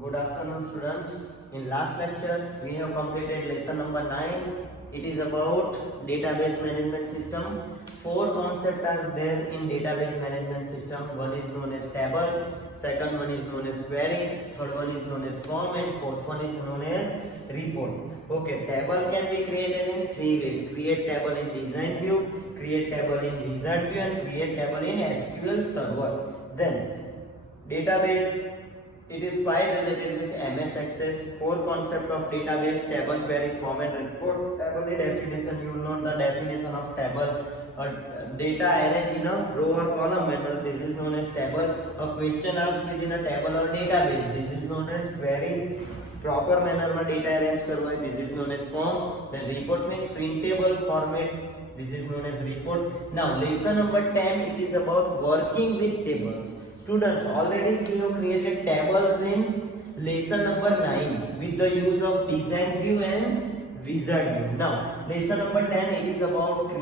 Good afternoon, students. In last lecture, we have completed lesson number 9. It is about database management system. Four concepts are there in database management system. One is known as table, second one is known as query, third one is known as form, and fourth one is known as report. Okay, table can be created in three ways. Create table in design view, create table in wizard view, and create table in SQL server. Then database, it is quite related with MS Access. Four concept of database: table, query, form, and report. Table definition, you know the definition of table. Data arranged in a row or column manner, this is known as table. A question asked within a table or database, this is known as query. Proper manner में data arrange करवाए, this is known as form. Then report means printable format, this is known as report. Now lesson number 10, it is about working with tables. Students, already we have created tables in lesson number 9 with the use of design view and wizard view. Now, lesson number 10, it is about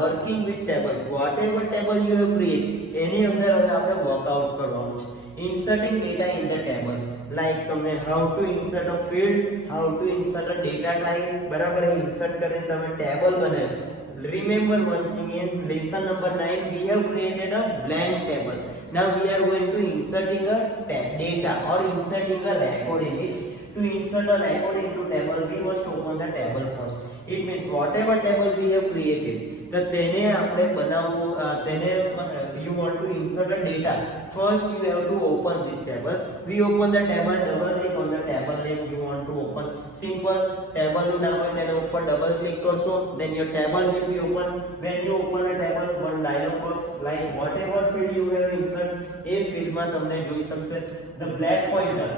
working with tables. Whatever table you have created, any અંદર હવે આપણે workout કરવાનું છે. Inserting data in the table. Like તમને how to insert a field, how to insert a data type, બરાબર insert કરીને તમે table બનાવ્યું. Remember one thing, in lesson number 9 we have created a blank table. Now we are going to inserting a data or inserting a record in it. To insert a record into table, we must open the table first. It means whatever table we have created, તો તેને આપણે બનાવવું, તેને you want to insert a data. First you have to open this table. We open the table, double click on the table name you want to open. Simple, table નું નામ હોય તેના ઉપર double click કરશો, then your table will be open. When you open a table, one dialog box like whatever field you have insert, A field માં તમને જોઈ શકશે. The black pointer,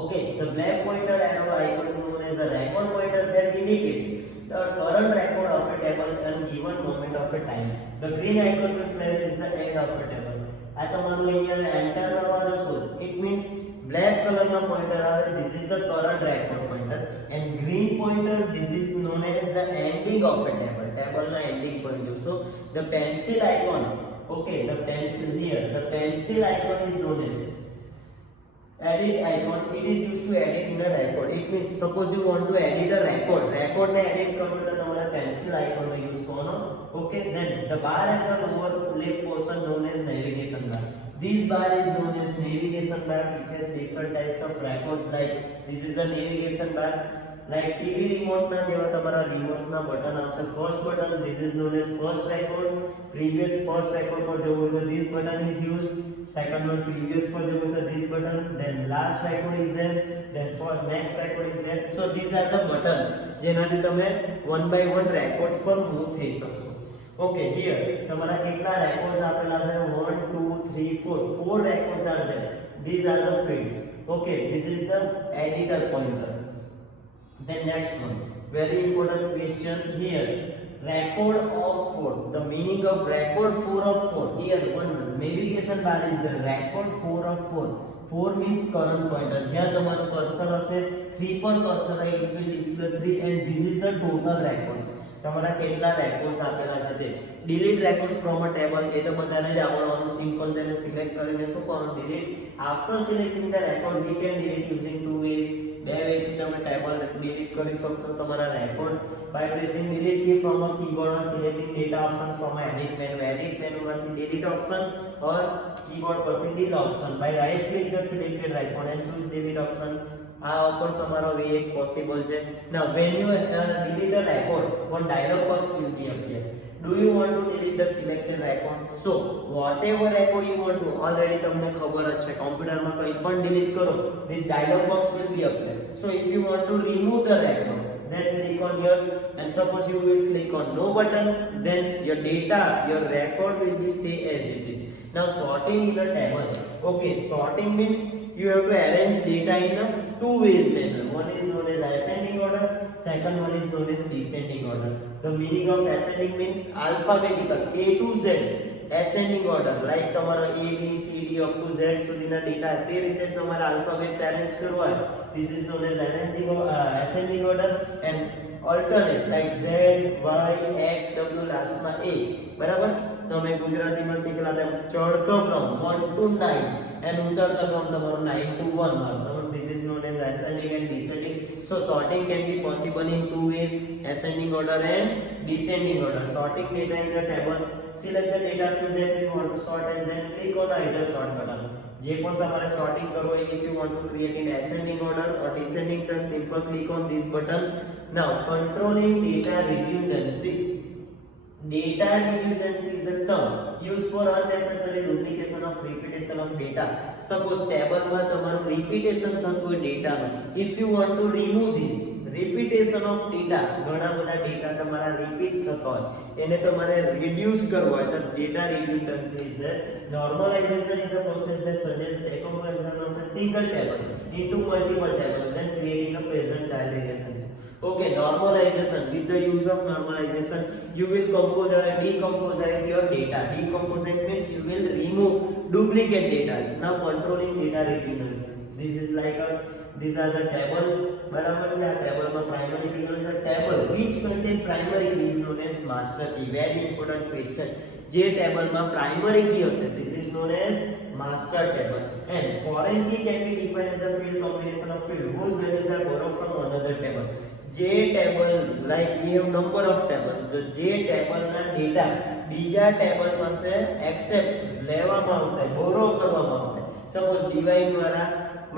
okay, the black pointer arrow icon known as a record pointer that indicates the current record of a table and given moment of a time. The green icon will flash is the end of a table. આ તમારું અહીંયા enter કરવા દો, it means black color ના pointer આવે, this is the current record pointer, and green pointer, this is known as the ending of a table. Table ના ending point જોશો. The pencil icon, okay, the pencil here, the pencil icon is known as edit icon. It is used to edit in a record. It means suppose you want to edit a record ને edit કરવો તો તમારા pencil icon નો use કરવાનો. Okay, then the bar at the lower left portion known as navigation bar. This bar is known as navigation bar. It has different types of records, like this is the navigation bar. Like TV remote ના જેવા તમારા remote ના button આવશે. First button, this is known as first record. Previous first record પર જવું હોય તો this button is used. Second one, previous પર જવું હોય તો this button. Then last record is there. Then for next record is there. So these are the buttons જેનાથી તમે one by one records પર move થઈ શકશો. Okay, here તમારા કેટલા records આપેલા છે? 1 2 3 4. Four records are there. These are the fields. Okay, this is the editor pointer. Then next one, very important question here. Record of 4. The meaning of record 4 of 4. Here one navigation bar is the record 4 of 4. 4 means current pointer. જ્યાં તમારું cursor હશે 3 પર cursor હોય, it will display 3, and this is the total records. તમારા કેટલા records આપેલા છે તે. delete records from a table, એ તો બધાને જ આવડવાનું. સિમ્પલ તેને સિલેક્ટ કરીને શું કરવાનું? delete. After selecting the record, we can delete using two ways. બે વેથી તમે ટેબલ ડિલીટ કરી શકશો તમારા record by pressing delete key from a keyboard or selecting data option from a edit menu. Edit menu માંથી delete option or keyboard પરથી delete option. By right click the selected record and choose delete option. આ પણ તમારો way એક possible છે. Now when you delete a record, one dialog box will be appear. Do you want to delete the selected record? So whatever record you want to, already તમને ખબર જ છે કોમ્પ્યુટરમાં કંઈ પણ delete કરો, this dialog box will be appear. So if you want to remove the record, then click on yes, and suppose you will click on no button, then your data, your record will be stay as it is. Now sorting in a table. Okay, sorting means you have to arrange data in a two ways manner. One is known as ascending order, second one is known as descending order. The meaning of ascending means alphabetical, A to Z, ascending order, like તમારો A B C D up to Z સુધીના data તે રીતે તમારા alphabets arrange કરવા. This is known as ascending order. And alternate like Z Y X W last માં A, બરાબર. તમે ગુજરાતીમાં શીખેલા તેમ ચડતો ક્રમ 1 to 9 and ઉતરતો ક્રમ તમારો 9 to 1 માં. This is known as ascending and descending. So sorting can be possible in two ways: ascending order and descending order. Sorting data in a table. Select the data field that you want to sort and then click on either sort button. જે પણ તમારે sorting કરવો હોય, if you want to create in ascending order or descending, just simple click on this button. Now controlling data redundancy. Data redundancy is a term used for unnecessary duplication of repetition of data. Suppose table માં તમારું repetition થતું હોય data નું. If you want to remove this repetition of data, ઘણા બધા data તમારા repeat થતો હોય, એને તમારે reduce કરવો હોય તો data redundancy is there. Normalization is a process that suggests decomposition of a single table into multiple tables, then creating a present child relationship. Okay, normalization. With the use of normalization, you will decompose your data. Decompose means you will remove duplicate data. Now controlling data redundancy. This is like these are the tables. बराबर છે. આ table માં primary key is a table which contain primary key is known as master key. Very important question. જે table માં primary key હશે, this is known as master table. And foreign key can be defined as a field combination of field whose values are borrowed from another table. જે table like we have number of tables, તો જે table ના data બીજા table પાસે accept લેવામાં આવતા હોય, બોરો કરવામાં આવતા હોય. સપોઝ ડિવાઇડ દ્વારા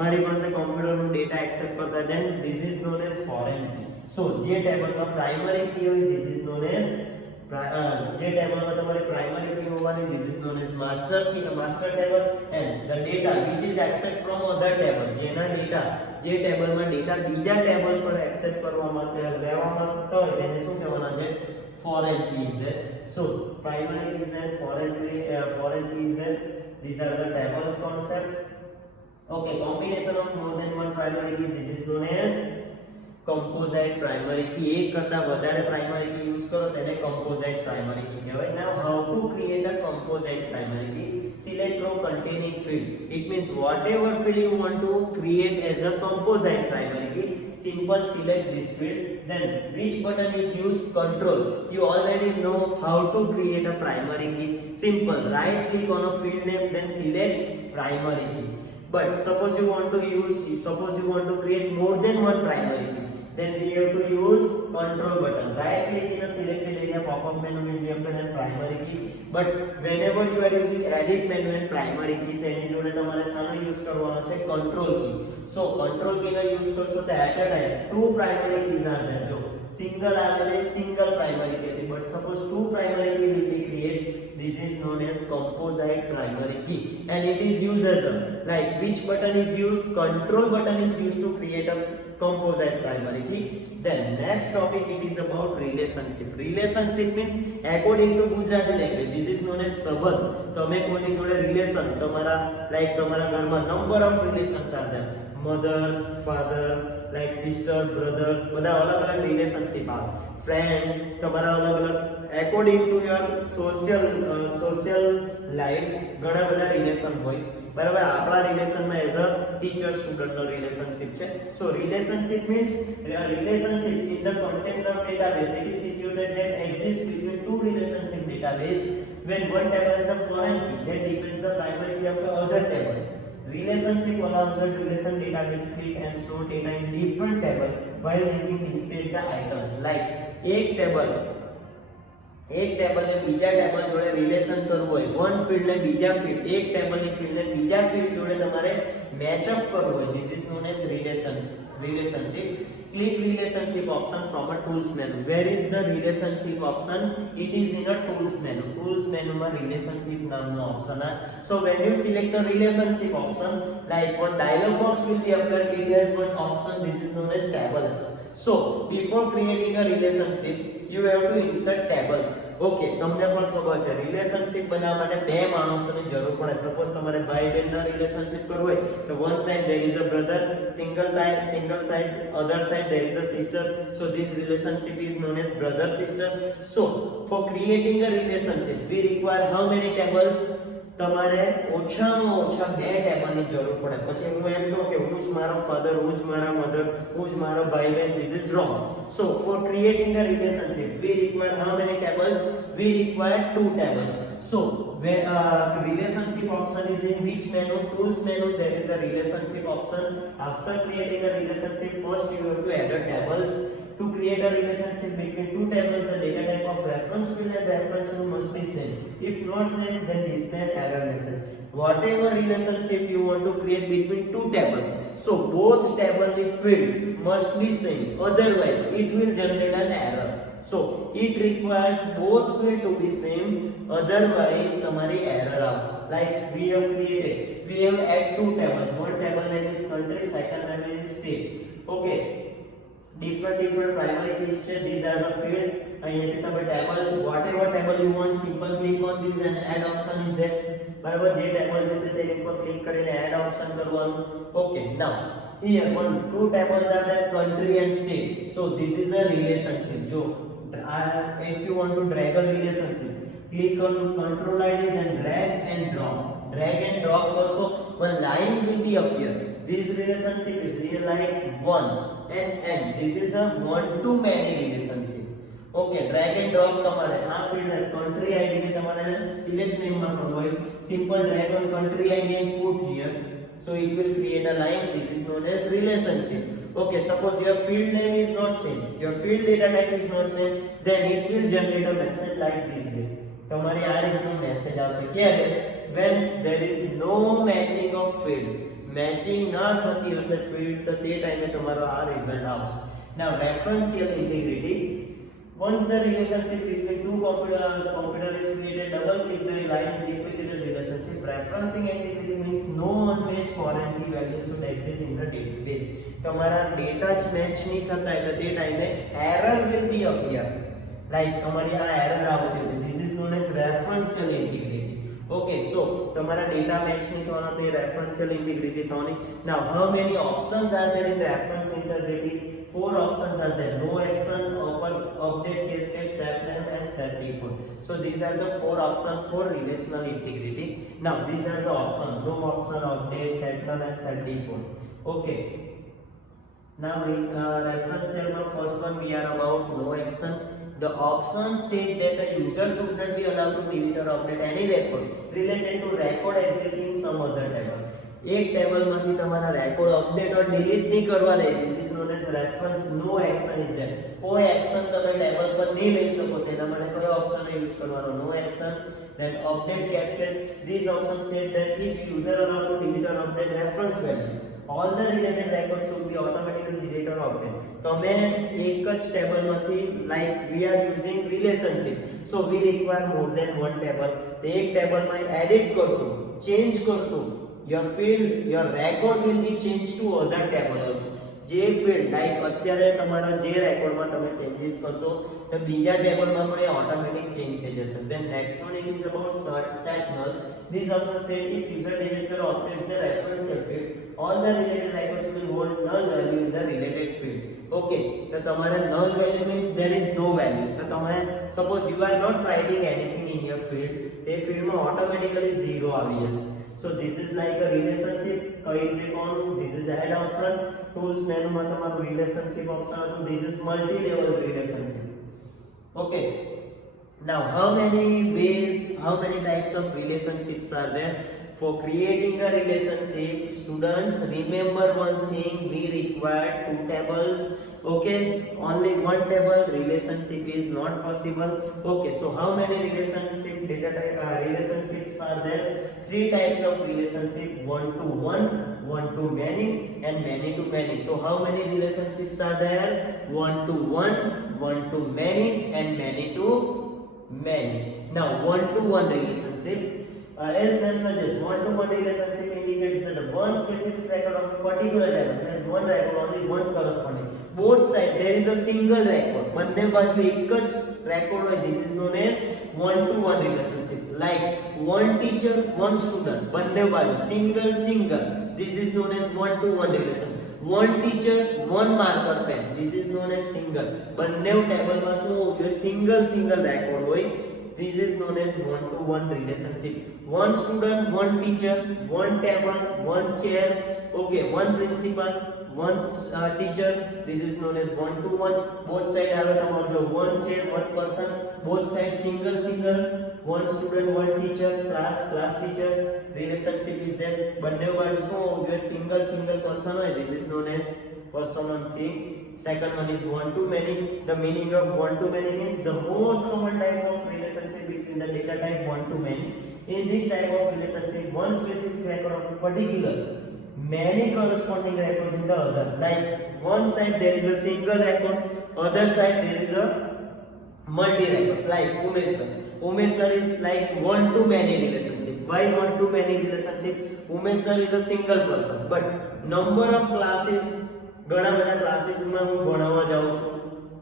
મારી પાસે કોમ્પ્યુટર નો ડેટા એક્સેપ્ટ કરતા હોય, then this is known as foreign key. So જે ટેબલમાં પ્રાઇમરી કી હોય, this is known as જે ટેબલમાં તમારી પ્રાઇમરી કી હોવાની, this is known as master key, master table. And the data which is accept from other table, જેના data જે ટેબલમાં ડેટા બીજા ટેબલ પર એક્સેપ્ટ કરવા માટે લેવા માંગતા હોય તેને શું કહેવાના છે? foreign key is there. So primary key is there, foreign key is there. These are the tables concept. Okay, combination of more than one primary key, this is known as composite primary key. એક કરતા વધારે primary key use કરો તેને composite primary key કહેવાય. Now how to create a composite primary key? Select row containing field. It means whatever field you want to create as a composite primary key, simple select this field. Then which button is used? Control. You already know how to create a primary key. Simple, right click on a field name, then select primary key. But suppose you want to create more than one primary key, then we have to use control button. Right click in a selected area, pop-up menu will be appear and primary key. But whenever you are using edit menu and primary key, then you will તમારે સાનો use કરવાનો છે? control key. So control key નો use કરશો તો at a time two primary keys are there. જો single આવે single primary key, but suppose two primary key will be created, this is known as composite primary key. And it is used as a, like which button is used? Control button is used to create a composite primary key. Then next topic, it is about relationship. Relationship means according to Gujarati language, this is known as સંબંધ. તમે કોની જોડે relation, તમારા like તમારા ઘરમાં number of relations are there. Mother, father, like sister, brothers, બધા અલગ અલગ relationship આવે. Friend, તમારા અલગ અલગ according to your social life ઘણા બધા relation હોય. બરાબર, આપણા રિલેશનમાં એઝ અ ટીચર સ્ટુડન્ટ નો રિલેશનશિપ છે. So relationship means relationship in the context of database. It is situated that exists between two relationship database. When one table is a foreign key, that defines the primary key of the other table. Relationship allows the relation database split and store data in different table while linking display the items. Like એક table ને બીજા table જોડે relation કરવું હોય, one field ને બીજા field, એક table ની ફીલ્ડ ને બીજા ફીલ્ડ જોડે તમારે મેચ અપ કરવું હોય, this is known as relationship. Click relationship option from a tools menu. Where is the relationship option? It is in a tools menu. Tools menu માં relationship નામનો option આવે. So when you select a relationship option, like one dialog box will be appear, it has one option, this is known as table. So before creating a relationship, you have to insert tables. Okay, તમને પણ ખબર છે relationship બનાવવા માટે બે માણસોની જરૂર પડે. સપોઝ તમારે ભાઈ બહેનનો રિલેશનશિપ કરવો હોય તો one side there is a brother, single side, other side there is a sister. So this relationship is known as brother sister. So for creating a relationship, we require how many tables? તમારે ઓછામાં ઓછા બે ટેબલની જરૂર પડે. પછી હું એમ કહું કે હું જ મારો ફાધર, હું જ મારા મધર, હું જ મારો ભાઈ બહેન, this is wrong. So for creating a relationship, we require how many tables? We require two tables. So where relationship option is in which menu? Tools menu. There is a relationship option. After creating a relationship, first you have to add a tables. To create a relationship between two tables, the data type of reference field and reference field must be same. If not same, then display an error message. Whatever relationship you want to create between two tables, so both table field must be same. Otherwise, it will generate an error. So it requires both field to be same. Otherwise, તમારી error આવશે. Like we have add two tables. One table name is country, second name is state. Okay. Different primary keys છે. These are the fields. અહીંયાથી તમે table, whatever table you want, simple click on this and add option is there. બરાબર, જે table જોઈશે તેની ઉપર click કરીને add option કરવાનું. Okay, now here two tables are there, country and state. So this is a relationship. જો if you want to drag a relationship, click on control ID, then drag and drop. Drag and drop also, one line will be appear. This relationship is real like one and this is a one to many relationship. Okay, drag and drop તમારે આ field country ID ને તમારે select name માં કરવો હોય, simple drag on country ID and put here, so it will create a line. This is known as relationship. Okay, suppose your field name is not same, your field data type is not same, then it will generate a message like this way. તમારે આ રીતનો message આવશે ક્યારે? when there is no matching of field. Matching ના થતી હશે field, તો તે ટાઈમે તમારો આ રિઝલ્ટ આવશે. Now referential integrity. Once the relationship between two computer is created, double click the line duplicated relationship. Referencing integrity means no unmatched foreign key value should exist in the database. તમારા data જ match નહીં થતા એટલે તે ટાઈમે error will be appear. Like તમારી આ error આવતી હતી. This is known as referential integrity. Okay, so તમારા ડેટા મેચ નહીં થવાનો તે referential integrity થવાની. Now how many options are there in reference integrity? 4 options are there: no action, open, update, cascade, set name and set default. So these are the 4 options for relational integrity. Now these are the options: no option, update, set name and set default. Okay, now referential one, first one we are about no action. The option state that the user should not be allowed to delete or update any record related to record existing in some other table. એક table માંથી તમારા record update ઓર delete નહીં કરવા દે. This is known as reference no action is there. કોઈ action તમે table પર નહીં લઈ શકો, તેના માટે કયો ઓપ્શન યુઝ કરવાનો? no action. Then update cascade. This option state that if user allowed to delete or update reference value, all the related records should be automatically deleted or updated. તમે એક જ ટેબલ માંથી, like we are using relationship, so we require more than one table. એક table માં edit કરશો, change કરશો, your field, your record will be changed to other table also. જે field like અત્યારે તમારા જે રેકોર્ડમાં તમે ચેન્જીસ કરશો તો બીજા ટેબલમાં પણ એ ઓટોમેટિક ચેન્જ થઈ જશે. Then next one, it is about set null. This also state if user deletes or updates the referential field, all the related records will hold null value in the related field. Okay, તો તમારે null value means there is no value. તો તમે suppose you are not writing anything in your field, તે ફિલ્ડમાં automatically 0 આવી જશે. So this is like a relationship. કઈ રીતે કોણ? This is add option. Tools menu માં તમારું relationship option હતું. This is multi level relationship. Okay, now how many ways, how many types of relationships are there? For creating a relationship, students, remember one thing: we require 2 tables. Okay, only one table relationship is not possible. Okay, so how many relationship data type relationships are there? 3 types of relationship: one to one, one to many and many to many. So how many relationships are there? One to one to many and many to many. Now one to one relationship, as name suggests, one-to-one relationship indicates that one specific record of a particular table has one record, only one corresponding. Both sides there is a single record. બંને બાજુ એક જ record હોય. This is known as one-to-one relationship. Like one teacher, one student. બંને બાજુ single. This is known as one-to-one relationship. One teacher, one marker pen. This is known as single. બંને ટેબલમાં શું હોવું જોઈએ? single record હોય. This is known as one-to-one relationship. One student, one teacher, one table, one chair. Okay, one principal, one teacher. This is known as one-to-one. Both sides have a one chair, one person. Both sides single. one student one teacher, class teacher, relationship is there. બંને બાજુ શું હોવું જોઈએ? Single person હોય. This is known as person on thing. Second one is one to many. The meaning of one to many means the most common type of relationship between the data type one to many. In this type of relationship, one specific record of particular, many corresponding records in the other. Like one side there is a single record, other side there is a multi records. Like Umesh sir is like one to many relationship. Why one to many relationship? Umesh sir is a single person, but number of classes, ઘણા બધા ક્લાસીસમાં હું ભણાવવા જાઉં છું,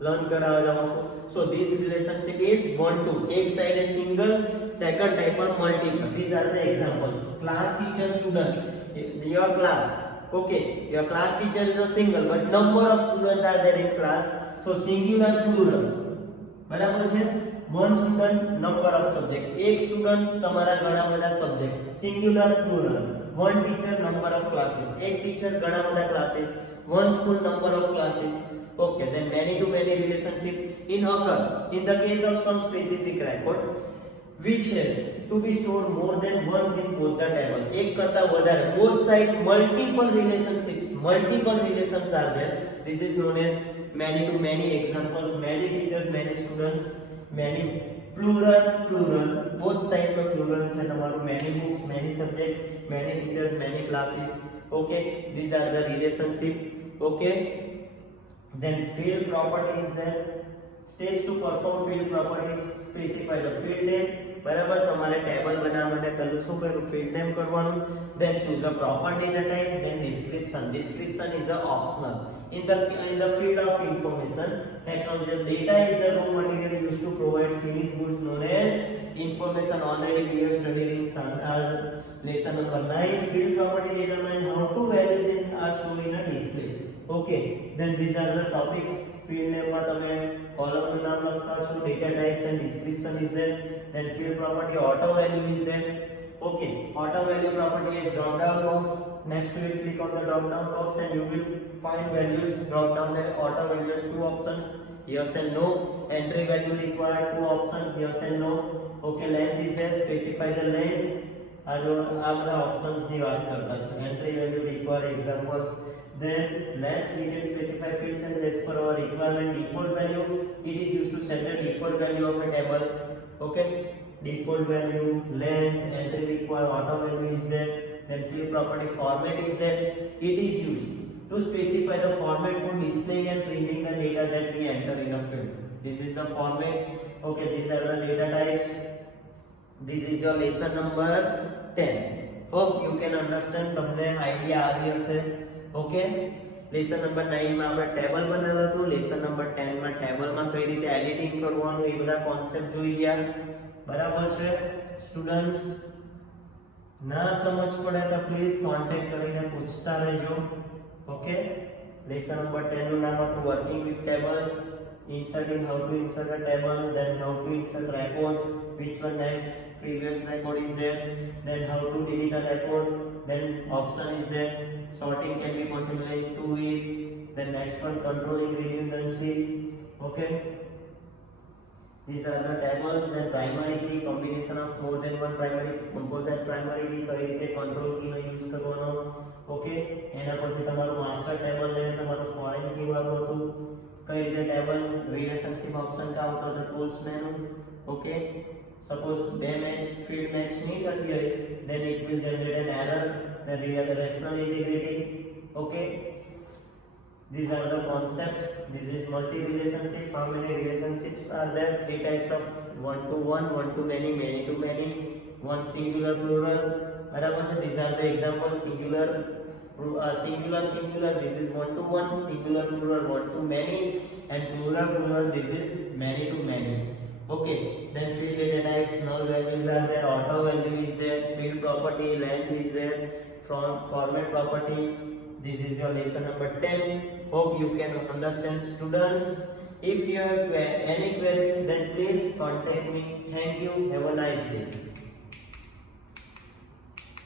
learn કરાવવા જાઉં છું. So this relationship is one to. એક side is single, second type are multiple. These are the examples. Class teacher students. Your class. Okay, your class teacher is a single, but number of students are there in class. So singular plural. બરાબર છે? one student number of subject. એક student તમારા ઘણા બધા subject. Singular plural. one teacher number of classes. એક teacher ઘણા બધા classes. one school number of classes. Okay, then many to many relationship in occurs in the case of some specific record which has to be stored more than once in both the table. એક કરતા વધારે, both side multiple relations are there. This is known as many to many. Examples: many teachers, many students, many plural, both side में plural છે તમારું. many books, many subject, many teachers, many classes. Okay, these are the relationship. Okay, then field property is there. Stage to perform field properties, specify the field name. બરાબર, તમારે table બનાવવા માટે પહેલું શું કરવું? field name કરવાનું. then choose a property data type. then description is a optional in the field of information technology. Data is the raw material used to provide finished goods known as information. Already we have studied in lesson number 9. Field property determine how to values are stored in a display. Okay, then these are the topics. field name માં તમે column નું નામ લખતા છો. data types and description is there. then field property auto value is there. Okay, auto value property is drop down box. Next you will click on the drop down box and you will find values. Drop down the auto value has two options, yes and no. Entry value required, two options, yes and no. Okay, length is there, specify the length. આ બધા options ની વાત કરતા છે. entry value required, examples. then length we can specify fields as per our requirement. Default value, it is used to set the default value of a table. Okay, default value, length, entry required, auto value is there. then field property format is there. It is used to specify the format for displaying and printing the data that we enter in a field. This is the format. Okay, these are the data types. This is your lesson number 10. Hope you can understand. તમને idea આવી હશે. Okay, lesson number 9 માં આપણે table બનાવ્યું હતું. Lesson number 10 માં ટેબલમાં કઈ રીતે એડિટિંગ કરવાનું એ બધા કોન્સેપ્ટ જોઈ ગયા. બરાબર છે સ્ટુડન્ટ્સ? ના સમજ પડે તો પ્લીઝ કોન્ટેક્ટ કરીને પૂછતા રહેજો. ઓકે, લેસન નંબર 10 નું નામ હતું working with tables. inserting, how to insert a table, then how to insert records, which one next, previous record is there, then how to delete a record, then option is there, sorting can be possible in 2 ways, then next one controlling redundancy. Okay, these are the tables. then primary key, combination of more than one primary key, composite primary key, કઈ રીતે control key નો use કરવાનો. Okay, એના પછી તમારું master table ને તમારું foreign key વાળું હતું. કઈ રીતે ટેબલ રિલેશનશિપ ઓપ્શન કા આવતો હતો ટૂલ્સ મેનુ. ઓકે, સપોઝ બે મેચ ફીલ્ડ મેચ નહીં થતી હોય then it will generate an error. then rational integrity. Okay, these are the concept. This is multi relationship. How many relationships are there? 3 types of one to one, one to many, many to many, one singular plural. બરાબર છે? these are the examples. singular, this is one to one. singular plural, one to many, and plural, this is many to many. Okay, then field data types, null values are there, auto value is there, field property, length is there, from format property. This is your lesson number 10. Hope you can understand, students. If you have any query, then please contact me. Thank you. Have a nice day.